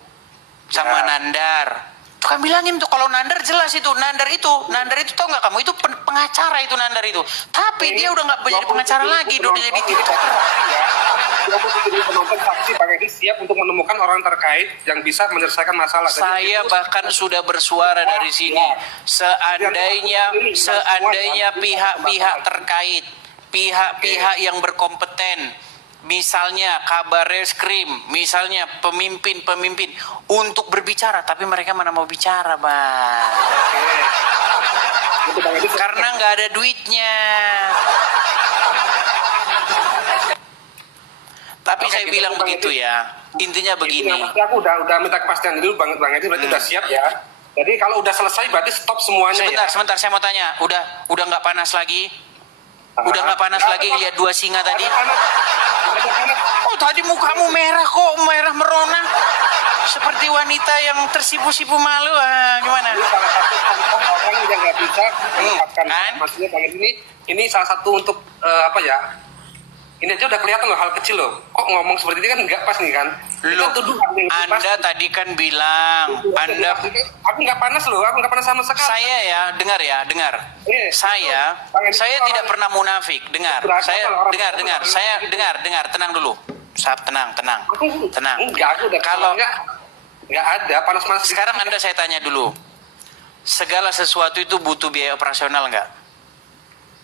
sama Nandar. Tuh kan bilangin tuh, kalau Nandar jelas itu. Nandar itu tau nggak kamu? Itu pengacara itu Nandar itu. Tapi dia udah nggak jadi pengacara lagi, udah jadi TikToker. Penonton saksi Bang Edi siap untuk menemukan orang terkait yang bisa menyelesaikan masalah. Saya bahkan sudah bersuara dari sini. Seandainya pihak-pihak terkait, pihak-pihak yang berkompeten, misalnya Kabareskrim, misalnya pemimpin untuk berbicara, tapi mereka mana mau bicara, Bang? Karena nggak ada duitnya. Tapi saya bilang begitu ya. Intinya begini. Aku udah minta kepastian dulu Bang Edi, berarti udah siap ya. Jadi kalau udah selesai berarti stop semuanya. Sebentar, saya mau tanya. Udah nggak panas lagi? Udah nggak panas lagi lihat dua singa tadi? Oh tadi mukamu merah kok, merah merona. Seperti wanita yang tersipu-sipu malu. Gimana? Ini salah satu contoh orang yang nggak bisa mengungkapkan. Kan? Maksudnya Bang Edi ini salah satu untuk apa ya? Ini aja udah kelihatan loh hal kecil loh. Kok ngomong seperti ini kan nggak pas nih kan? Loh, Itu tuduhan yang nggak pas. Anda tadi kan bilang, Anda Aku nggak panas loh, aku nggak panas sama sekali. saya ya, dengar. Saya tidak pernah munafik. Dengar. Dengar. Tenang dulu. Tenang. Enggak, aku udah Kalau- nggak ada panas-panas. Sekarang Anda saya tanya dulu. Segala sesuatu itu butuh biaya operasional nggak?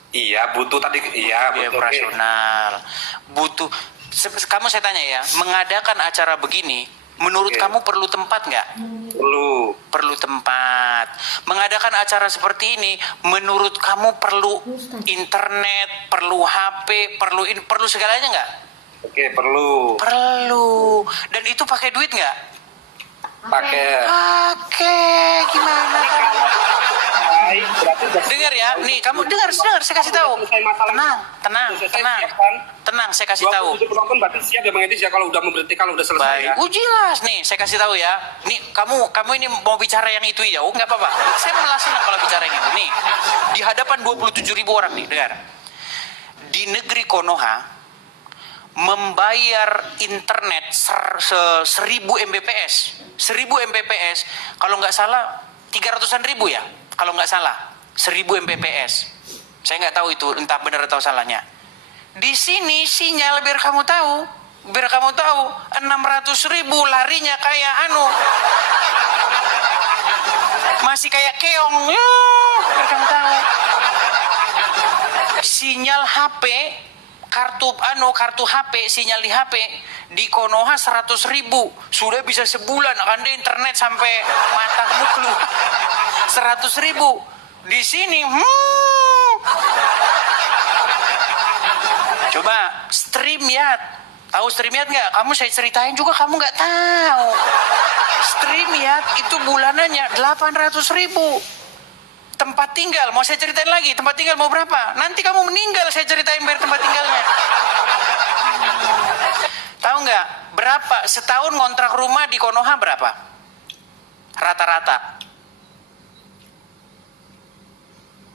Iya butuh tadi, iya Biaya butuh. operasional. Butuh. Kamu saya tanya ya, mengadakan acara begini, menurut Oke. kamu perlu tempat nggak? Perlu tempat. Mengadakan acara seperti ini, menurut kamu perlu internet, perlu HP, perlu segalanya nggak? Oke, perlu Perlu. Dan itu pakai duit nggak? pakai. Pakai. Gimana kamu? Baik, berarti udah Dengar ya, nih kamu dengar, saya kasih tahu. Tenang, saya kasih tahu. Penonton berarti siap ya Bang Edis ya kalau udah berhenti, kalau udah selesai ya. Baik, jelas nih, saya kasih tahu ya. Nih, kamu ini mau bicara yang itu ya? Oh, nggak apa-apa. Saya melaksanakan kalau bicara yang itu. Nih, di hadapan 27.000 orang nih, dengar. Di negeri Konoha, membayar internet 1000 Mbps. 1000 Mbps, kalau nggak salah 300-an ribu ya. Kalau nggak salah, 1000 Mbps. Saya nggak tahu itu, entah benar atau salahnya. Di sini sinyal biar kamu tahu 600.000 larinya kayak masih kayak keong. Biar kamu tahu. Sinyal HP, kartu HP, sinyal di HP di Konoha 100.000 sudah bisa sebulan. Anda internet sampai matamu keluar. 100.000 di sini. Coba StreamYard. Tahu StreamYard nggak? Kamu saya ceritain juga kamu nggak tahu. StreamYard itu bulanannya 800.000. Tempat tinggal, mau saya ceritain lagi, tempat tinggal mau berapa? Nanti kamu meninggal, saya ceritain bayar tempat tinggalnya. Tahu nggak? Berapa? Setahun ngontrak rumah di Konoha berapa? Rata-rata.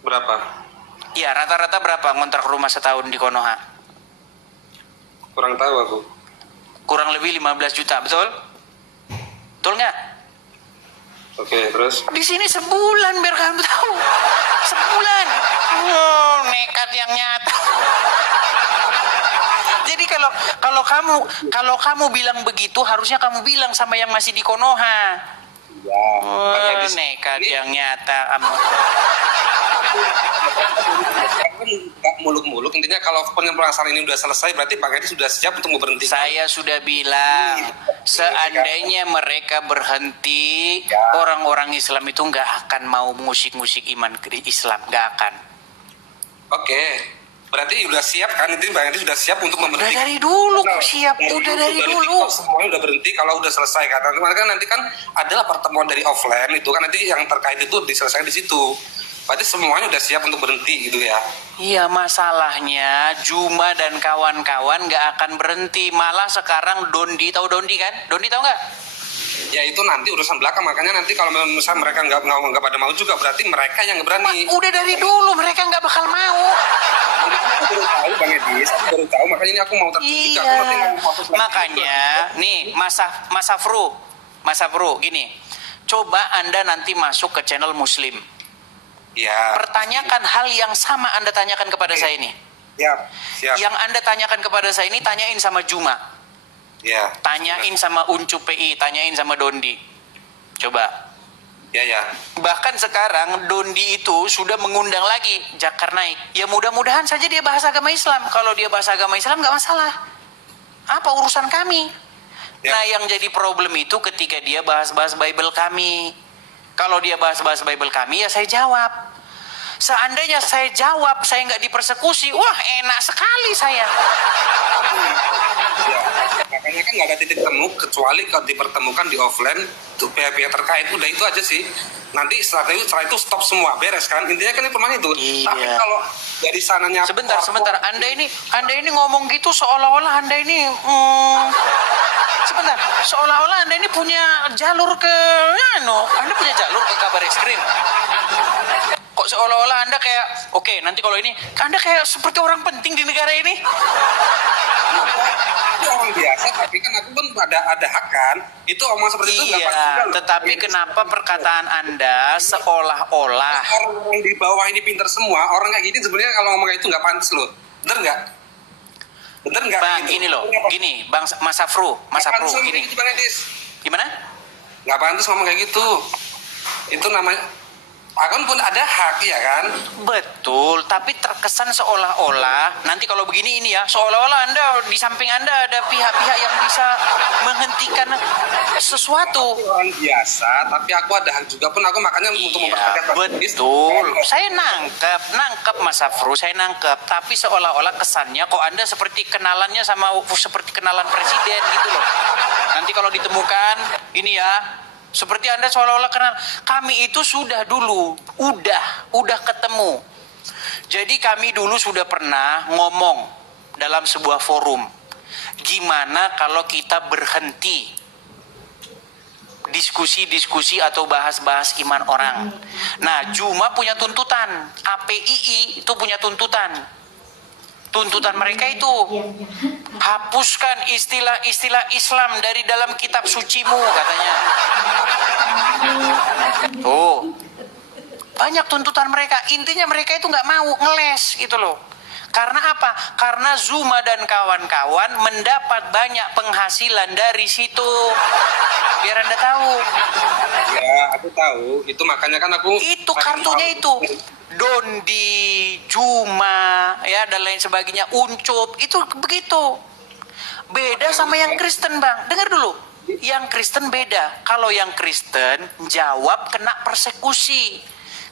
Berapa? Iya, rata-rata berapa ngontrak rumah setahun di Konoha? Kurang tahu aku. Kurang lebih 15 juta, betul? Betul nggak? Oke, terus? Di sini sebulan biar kamu tahu. Sebulan. Nekat yang nyata. Jadi kalau kamu bilang begitu, harusnya kamu bilang sama yang masih di Konoha. Ya. Nekat yang nyata kamu. Kan nggak muluk-muluk, intinya kalau penyelesaian ini udah selesai berarti Bang Edi sudah siap untuk berhenti. Saya sudah bilang, seandainya mereka berhenti, orang-orang Islam itu nggak akan mau musik-musik iman Islam, nggak akan. Oke, berarti udah siap kan? Intinya Bang Edi sudah siap untuk Udah memberhenti. dari dulu kok siap, udah dari dulu. Semuanya udah berhenti kalau udah selesai kan. Nanti kan adalah pertemuan dari offline itu kan, nanti yang terkait itu diselesaikan di situ. Berarti semuanya udah siap untuk berhenti gitu ya. Iya, masalahnya Juma dan kawan-kawan nggak akan berhenti. Malah sekarang Dondi, tahu Dondi kan? Dondi tahu nggak? Ya itu nanti urusan belakang, makanya nanti kalau misalnya mereka nggak pada mau juga, berarti mereka yang berani. Udah dari dulu mereka nggak bakal mau. Aku baru tahu Bang Edis, aku baru tahu, makanya ini aku mau terjun juga. Aku nanti mau fokus lagi. Makanya nih Mas Afro gini. Coba Anda nanti masuk ke channel Muslim. Ya. Pertanyakan hal yang sama Anda tanyakan kepada saya ini. Siap. Yang Anda tanyakan kepada saya ini tanyain sama Juma. Ya. Tanyain sama Uncu PI, tanyain sama Dondi. Coba. Ya. Bahkan sekarang Dondi itu sudah mengundang lagi Jakar naik. Ya mudah-mudahan saja dia bahas agama Islam. Kalau dia bahas agama Islam nggak masalah. Apa urusan kami? Ya. Nah yang jadi problem itu ketika dia bahas-bahas Bible kami. Kalau dia bahas-bahas Bible kami ya saya jawab. Seandainya saya jawab, saya nggak dipersekusi, wah enak sekali saya. Ya. Makanya kan nggak ada titik temu kecuali kalau dipertemukan di offline tuh pihak-pihak terkait, udah itu aja sih. Nanti setelah itu stop semua, beres kan? Intinya kan itu itu. Iya. Tapi kalau dari sananya Sebentar. Anda ini ngomong gitu seolah-olah Anda ini sebentar. Seolah-olah Anda ini punya jalur ke, Anda punya jalur ke kabar eskrim. Kok seolah-olah Anda kayak, oke, nanti kalau ini, Anda kayak seperti orang penting di negara ini. Itu orang biasa, tapi kan aku pun ada hak kan. Itu omong seperti itu nggak pas juga Iya, loh. tetapi kenapa perkataan Anda seolah-olah Orang di bawah ini pinter semua, orang kayak gini sebenarnya kalau ngomong kayak itu nggak pantas loh. Bener nggak? Bener nggak? Bang, kayak gitu? gini loh, gini, Bang Mas Afru, Nggak pantas ngomong gini. kayak gitu, Bang Edis. Gimana? Nggak pantas ngomong kayak gitu. Itu namanya, aku pun ada hak ya kan. Betul, tapi terkesan seolah-olah, nanti kalau begini ini ya, seolah-olah Anda, di samping Anda ada pihak-pihak yang bisa menghentikan sesuatu. Aku orang biasa, tapi aku ada hak juga pun aku makanya untuk Iya, memperhatikan Bang Edis. betul. Saya nangkep Mas Afru, saya nangkep. Tapi seolah-olah kesannya kok Anda seperti kenalannya sama seperti kenalan presiden gitu loh. Nanti kalau ditemukan, ini ya, seperti Anda seolah-olah kenal. Kami itu sudah dulu, udah ketemu. Jadi kami dulu sudah pernah ngomong dalam sebuah forum. Gimana kalau kita berhenti diskusi-diskusi atau bahas-bahas iman orang. Nah, Juma punya tuntutan, APII itu punya tuntutan. Tuntutan mereka itu hapuskan istilah-istilah Islam dari dalam kitab sucimu, katanya. Tuh, banyak tuntutan mereka. Intinya mereka itu nggak mau ngeles gitu loh. Karena apa? Karena Zuma dan kawan-kawan mendapat banyak penghasilan dari situ. Biar Anda tahu. Ya, aku tahu. Itu makanya kan aku. Itu kartunya itu. Dondi, Juma, ya dan lain sebagainya, Uncup, itu begitu. Beda sama yang Kristen, Bang. Dengar dulu. Yang Kristen beda. Kalau yang Kristen jawab kena persekusi.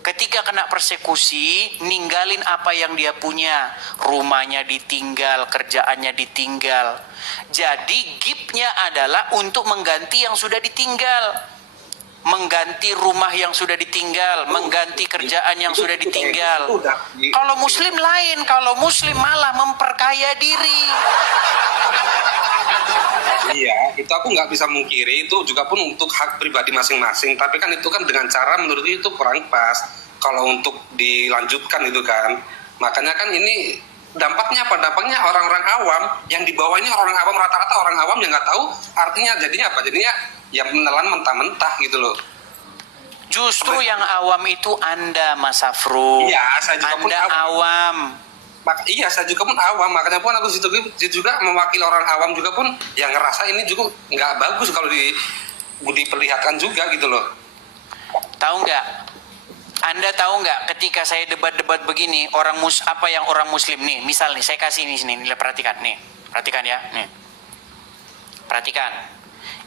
Ketika kena persekusi, ninggalin apa yang dia punya. Rumahnya ditinggal, kerjaannya ditinggal. Jadi gipnya adalah untuk mengganti yang sudah ditinggal. Mengganti rumah yang sudah ditinggal, mengganti kerjaan yang sudah ditinggal. Kalau Muslim lain, kalau Muslim malah memperkaya diri. Iya, itu aku nggak bisa mungkiri. Itu juga pun untuk hak pribadi masing-masing. Tapi kan itu kan dengan cara menurut itu kurang pas. Kalau untuk dilanjutkan itu kan. Makanya kan ini dampaknya apa? Dampaknya orang-orang awam yang di bawah ini orang awam, rata-rata orang awam yang nggak tahu artinya jadinya apa? Jadinya yang menelan mentah-mentah gitu loh. Justru yang awam itu Anda, Mas Afru. Iya, saya juga pun Anda awam. Iya, saya juga pun awam, makanya pun aku situ juga mewakili orang awam juga pun yang ngerasa ini juga nggak bagus kalau diperlihatkan juga gitu loh. Tahu nggak? Anda tahu nggak ketika saya debat-debat begini, orang Muslim nih, misal nih, saya kasih ini sini, perhatikan ya, nih, perhatikan.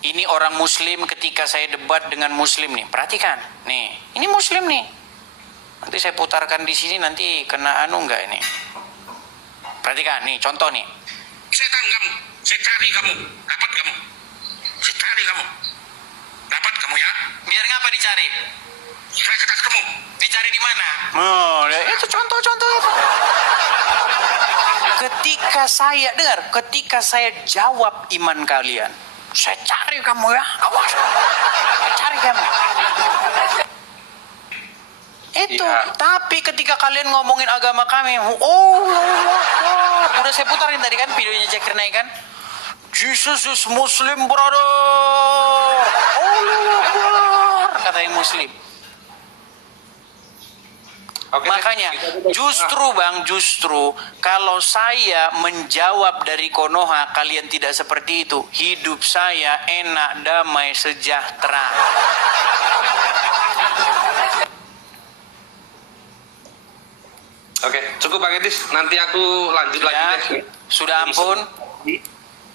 Ini orang Muslim ketika saya debat dengan Muslim nih, perhatikan, nih, ini Muslim nih. Nanti saya putarkan di sini, nanti kena nggak ini? Perhatikan, nih, contoh nih. Setan kamu, saya cari kamu, dapat kamu. Saya cari kamu. Dapat kamu ya. Biar ngapa dicari? Saya cekat kamu. Dicari di mana? Oh, itu contoh-contoh itu. Ketika saya jawab iman kalian, saya cari kamu ya, awas, saya cari kamu. Itu, Iya. tapi ketika kalian ngomongin agama kami, oh, udah saya putarin tadi kan videonya Zakir Naik kan? Jesus is Muslim brother, Allah Akbar, kata yang Muslim. Oke, Makanya gitu. justru kalau saya menjawab dari Konoha kalian tidak seperti itu, hidup saya enak, damai, sejahtera. Oke, cukup Bang Edis. Nanti aku lanjut Ya, lagi deh. sudah ampun.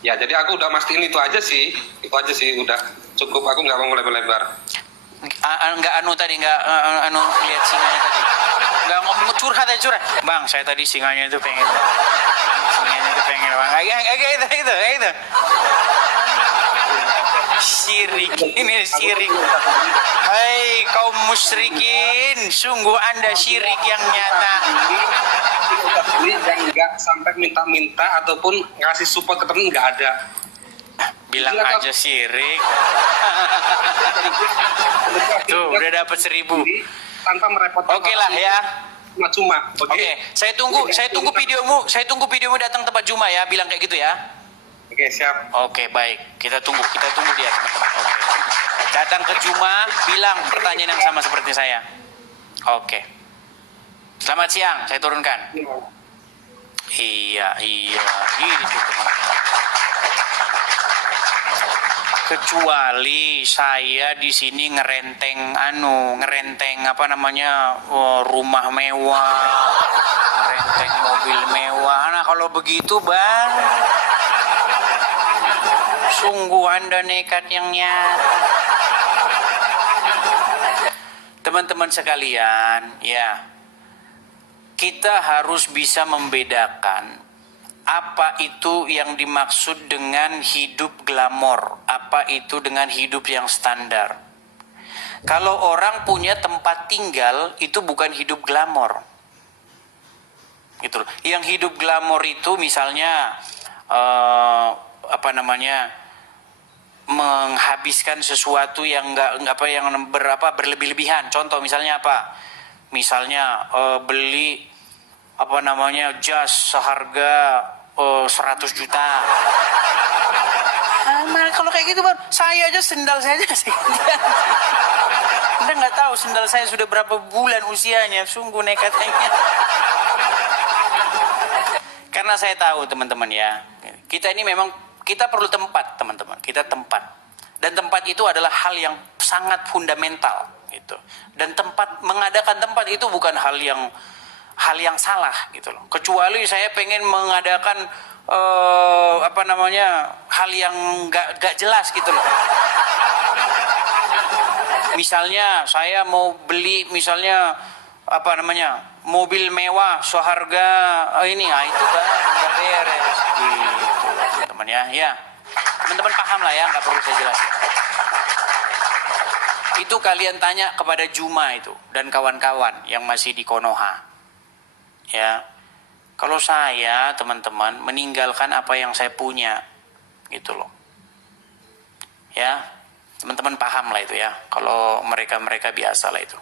Ya, jadi aku udah mastiin itu aja sih. Itu aja sih, udah cukup. Aku nggak mau lebar-lebar. Nggak lihat singanya tadi. Nggak ngomong curhat. Bang, saya tadi singanya itu pengen. Bang. Kayak gitu. Syirik, ini syirik. Hai kaum musyrikin, sungguh Anda syirik yang nyata. Ini yang nggak sampai minta-minta ataupun ngasih support ke temen nggak ada. Bilang Silakan. aja syirik. Tuh, udah dapat 1.000. Tanpa merepotkan. Oke lah ya. Cuma-cuma. Oke, saya tunggu videomu datang tempat Juma ya, bilang kayak gitu ya. Oke, siap. Oke, baik. Kita tunggu dia teman-teman. Oke. Datang ke Juma, bilang pertanyaan yang sama seperti saya. Oke. Selamat siang, saya turunkan. Iya, gitu teman. Kecuali saya di sini ngerenteng apa namanya, rumah mewah, ngerenteng mobil mewah. Nah, kalau begitu Bang, sungguh Anda nekat yang nyata. Teman-teman sekalian, ya, kita harus bisa membedakan apa itu yang dimaksud dengan hidup glamor, apa itu dengan hidup yang standar. Kalau orang punya tempat tinggal, itu bukan hidup glamor. Gitu loh. Yang hidup glamor itu misalnya menghabiskan sesuatu yang berlebih-lebihan. Contoh misalnya apa? Misalnya beli jas seharga 100 juta. Kalau kayak gitu Bang, saya aja sendal saya aja sekian. Anda nggak tahu sendal saya sudah berapa bulan usianya, sungguh nekatnya. Karena saya tahu teman-teman ya, kita ini memang kita perlu tempat teman-teman, kita tempat. Dan tempat itu adalah hal yang sangat fundamental gitu. Dan mengadakan tempat itu bukan hal yang salah gitu loh. Kecuali saya pengen mengadakan hal yang gak jelas gitu loh. Misalnya saya mau beli mobil mewah seharga itu kan nggak beres gitu teman-teman ya. Teman-teman paham lah ya, nggak perlu saya jelasin. Itu kalian tanya kepada Juma itu dan kawan-kawan yang masih di Konoha. Ya, kalau saya teman-teman meninggalkan apa yang saya punya, gitu loh. Ya, teman-teman paham lah itu ya. Kalau mereka biasa lah itu.